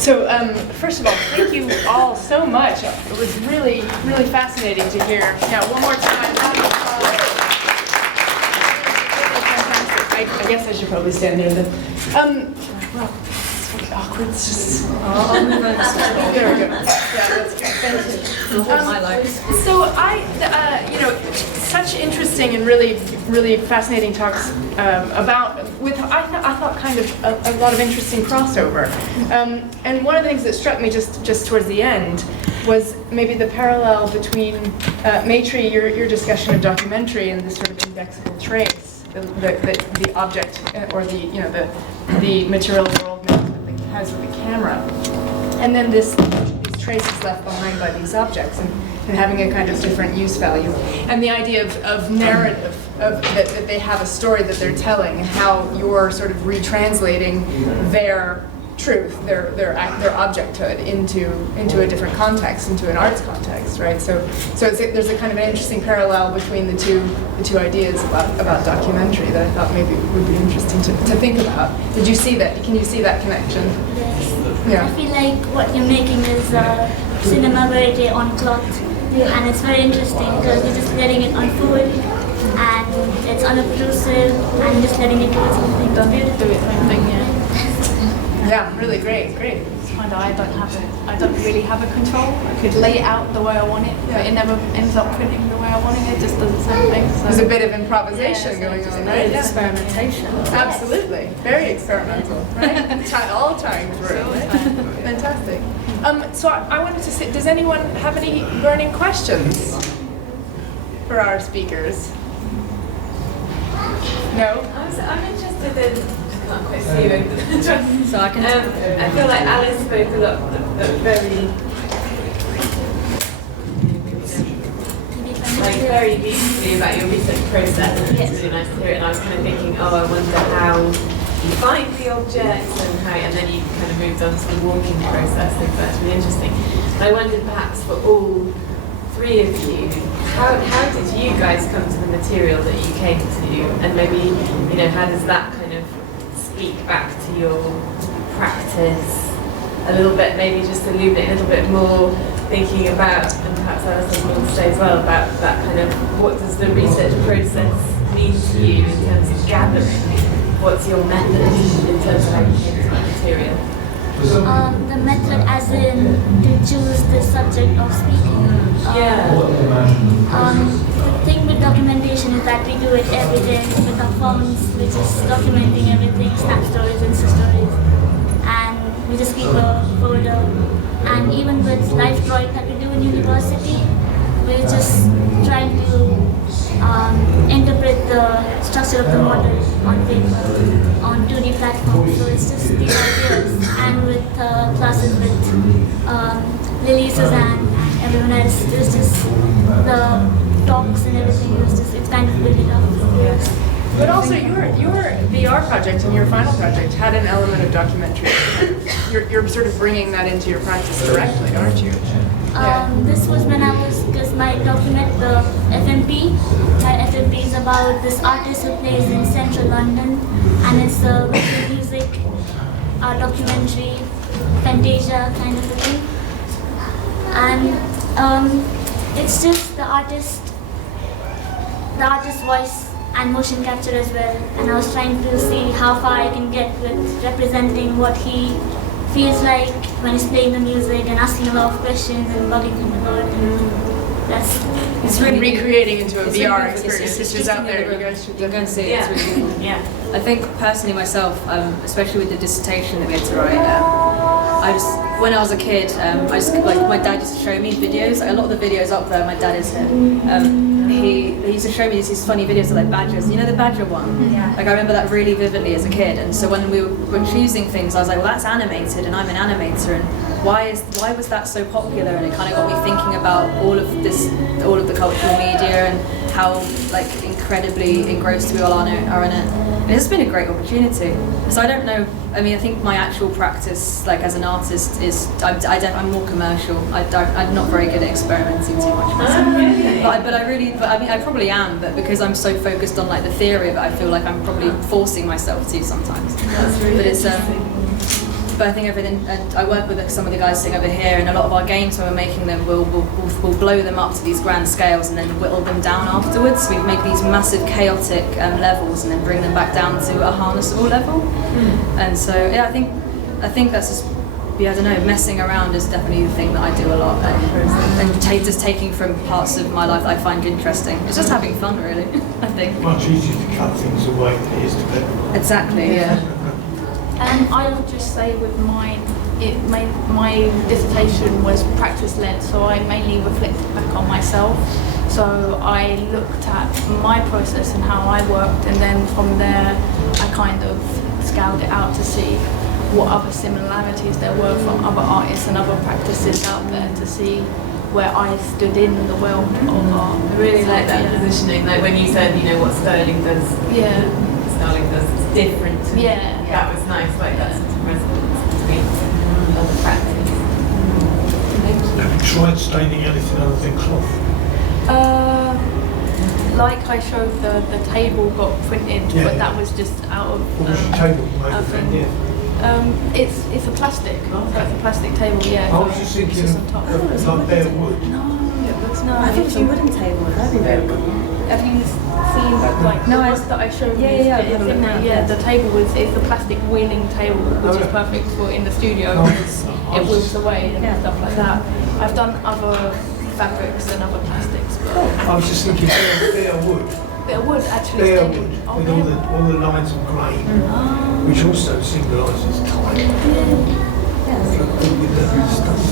So first of all, thank you all so much. It was really, really fascinating to hear. Now, one more time. Fantastic. I guess I should probably stand near them. Well, it's really awkward. It's just. There we go. Yeah, that's good. Thank you. So such interesting and really, really fascinating talks I thought kind of a lot of interesting crossover. And one of the things that struck me just towards the end was maybe the parallel between Maitri, your discussion of documentary and this sort of indexable trace, the object or the material world that has with the camera, and then these traces left behind by these objects and having a kind of different use value, and the idea of narrative, that they have a story that they're telling, and how you're sort of retranslating their truth, their objecthood into a different context, into an arts context, right? So there's a kind of an interesting parallel between the two ideas about documentary that I thought maybe would be interesting to think about. Did you see that? Can you see that connection? Yes. Yeah. I feel like what you're making is cinema verite on cloth, and it's very interesting because you're just letting it unfold, and it's unobtrusive, and just letting it do its own thing. Do its own thing, yeah. Yeah, really great. It's kind of, I don't really have a control. I could lay it out the way I want it, but it never ends up printing the way I want it. It just does the same thing. So. There's a bit of improvisation going on, right? Yeah. Experimentation. Absolutely, very experimental, right? All time through. Right? Fantastic. So I wanted to say, does anyone have any burning questions for our speakers? No? I'm interested in. I can't quite see you. So I can. I feel like Alice spoke a lot, very beautifully about your research process, and it's really nice to hear it. And I was kind of thinking, I wonder how you find the objects, and then you kind of moved on to the walking process. I think that's really interesting. And I wondered perhaps for all three of you, how did you guys come to the material that you came to, and maybe how does that kind of speak back to your practice a little bit, maybe just illuminate a little bit more, thinking about, and perhaps Alice has more to say as well, about that kind of, what does the research process mean to you in terms of gathering? What's your method in terms of how you came to that material? The method as in to choose the subject of speaking. The thing with documentation is that we do it every day with our phones, we're just documenting everything, snap stories, Insta stories, and we just keep a folder. And even with life drawing that we do in university, we're just trying to interpret the structure of the model on paper, on 2D platforms. So it's just these ideas. And with classes with Lily, Suzanne, and everyone else, it's just the talks and everything. It's kind of built it up. But also your VR project and your final project had an element of documentary. You're sort of bringing that into your practice directly, aren't you? This was when I was, because my document, the FMP, my FMP is about this artist who plays in central London, and it's a visual music documentary, Fantasia kind of a thing. And it's just the artist's voice and motion capture as well. And I was trying to see how far I can get with representing what he feels like when he's playing the music and asking a lot of questions and bugging him a lot. And it's really recreating into a VR experience. It's just out there. You guys should go and see it. It's really cool. Yeah. I think personally myself, especially with the dissertation that we had to write, when I was a kid, my dad used to show me videos. A lot of the videos up there, my dad is here. He used to show me these funny videos of like badgers. You know the badger one? Yeah. Like I remember that really vividly as a kid. And so when we were choosing things, I was like, well, that's animated, and I'm an animator, and why was that so popular? And it kind of got me thinking about all of the cultural media and how like incredibly engrossed we all are in it. And it's been a great opportunity. So I don't know. I mean, I think my actual practice, like as an artist, is I'm more commercial. I'm not very good at experimenting too much myself. But I mean, I probably am. But because I'm so focused on like the theory of it, I feel like I'm probably forcing myself to sometimes. That's really but it's interesting. But I think everything, and I work with some of the guys sitting over here, and a lot of our games when we're making them, we'll blow them up to these grand scales and then whittle them down afterwards. So we make these massive chaotic levels and then bring them back down to a harnessable level. And so yeah, I think that's just, I don't know, messing around is definitely the thing that I do a lot, and just taking from parts of my life that I find interesting. It's just having fun, really. I think. Much easier to cut things away than it is to put. Exactly. Yeah. I would just say with my dissertation was practice-led, so I mainly reflected back on myself. So I looked at my process and how I worked, and then from there I kind of scoured it out to see what other similarities there were from other artists and other practices out there, to see where I stood in the world of art. I really like that positioning, like when you said, you know, what Sterling does, Sterling does is different to me. That was nice, like that sort of resonance between other practice. Have you tried staining anything other than cloth? Like I showed, the table got printed, but that was just out of... What was your table made of then? It's a plastic. So it's a plastic table, yeah. I was just thinking of like bare wood. No, I think it's a wooden table. That'd be very good. Have you seen like the ones that I showed you? The table it's a plastic wheeling table, which is perfect for in the studio because it wheels away and stuff like that. I've done other fabrics and other plastics, but I was just thinking bare wood. Bare wood actually. Bare wood with all the lines of grain, which also symbolises time. With the stuff.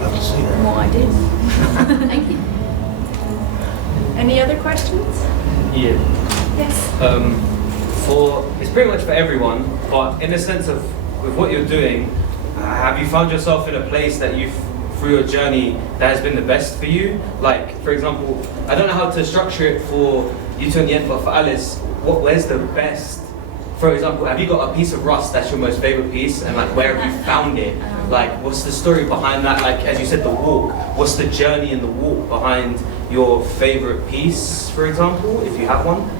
Love to see that. More ideas. Thank you. Any other questions? Yeah. Yes. It's pretty much for everyone, but in the sense of with what you're doing, have you found yourself in a place that you've, through your journey, that has been the best for you? Like, for example, I don't know how to structure it for you two in the end, but for Alice, where's the best? For example, have you got a piece of rust that's your most favorite piece, and like where have you found it? Like, what's the story behind that? Like, as you said, the walk. What's the journey and the walk behind your favorite piece, for example, if you have one?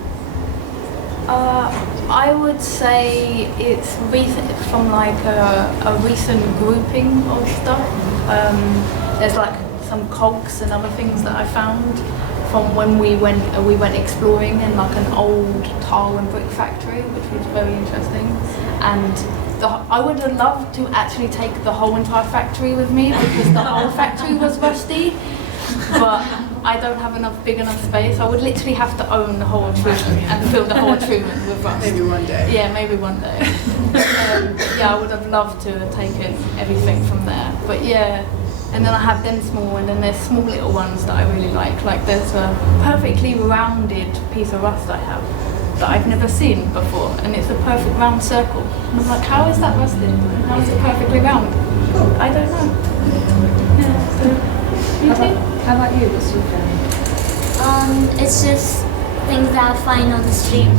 I would say it's recent, from like a recent grouping of stuff. There's like some cogs and other things that I found from when we went exploring in like an old tile and brick factory, which was very interesting. And I would have loved to actually take the whole entire factory with me because the whole factory was rusty, but I don't have big enough space. I would literally have to own the whole of Truman and fill the whole of Truman with rust. Maybe one day. Yeah, maybe one day. I would have loved to have taken everything from there. But yeah, and then I have them small, and then there's small little ones that I really like. Like there's a perfectly rounded piece of rust I have that I've never seen before, and it's a perfect round circle. And I'm like, how is that rusted? How is it perfectly round? I don't know. Yeah, so, you too? How about you? What's your journey? It's just things that I find on the street.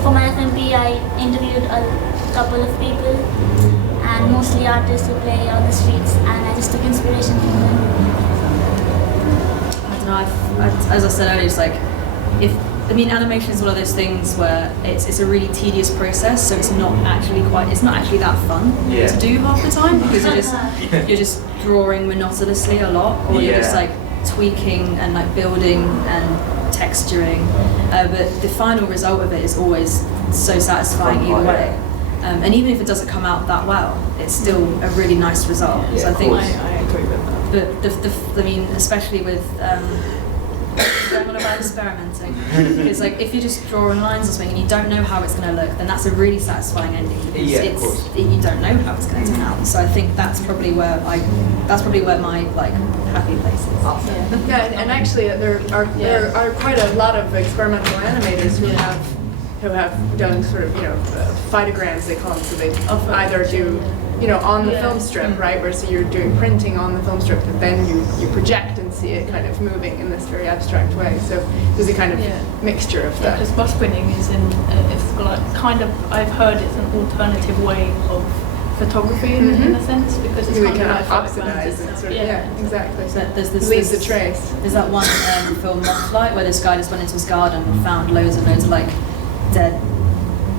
For my FMP, I interviewed a couple of people, and mostly artists who play on the streets, and I just took inspiration from them. I don't know. As I said earlier, it's like animation is one of those things where it's a really tedious process, so it's not actually that fun to do half the time because you're just drawing monotonously a lot, or you're just like tweaking and like building and texturing. But the final result of it is always so satisfying either way. And even if it doesn't come out that well, it's still a really nice result. Yeah, so I think I agree with that. But especially with going on about experimenting, because like if you're just drawing lines or something and you don't know how it's going to look, then that's a really satisfying ending because you don't know how it's going to turn out. So I think that's probably where my like happy place is. Yeah, and actually there are quite a lot of experimental animators who have done sort of phytograms, they call them, so they either do on the film strip, right, where so you're doing printing on the film strip, but then you project and see it kind of moving in this very abstract way. So there's a kind of mixture of that. Because bus printing is it's like kind of, I've heard it's an alternative way of photography in a sense, because it's kind of like oxidized and sort of, exactly. So leaves a trace. There's that one film Mothlight where this guy just went into his garden and found loads of like dead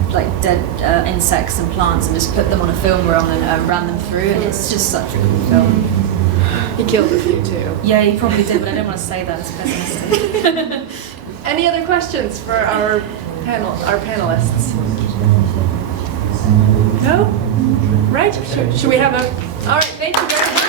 like dead insects and plants and just put them on a film roll and ran them through, and it's just such a cool film. He killed a few too. Yeah, he probably did, but I don't want to say that. It's pessimistic. Any other questions for our panelists? No? Right? Should we have a... All right, thank you very much.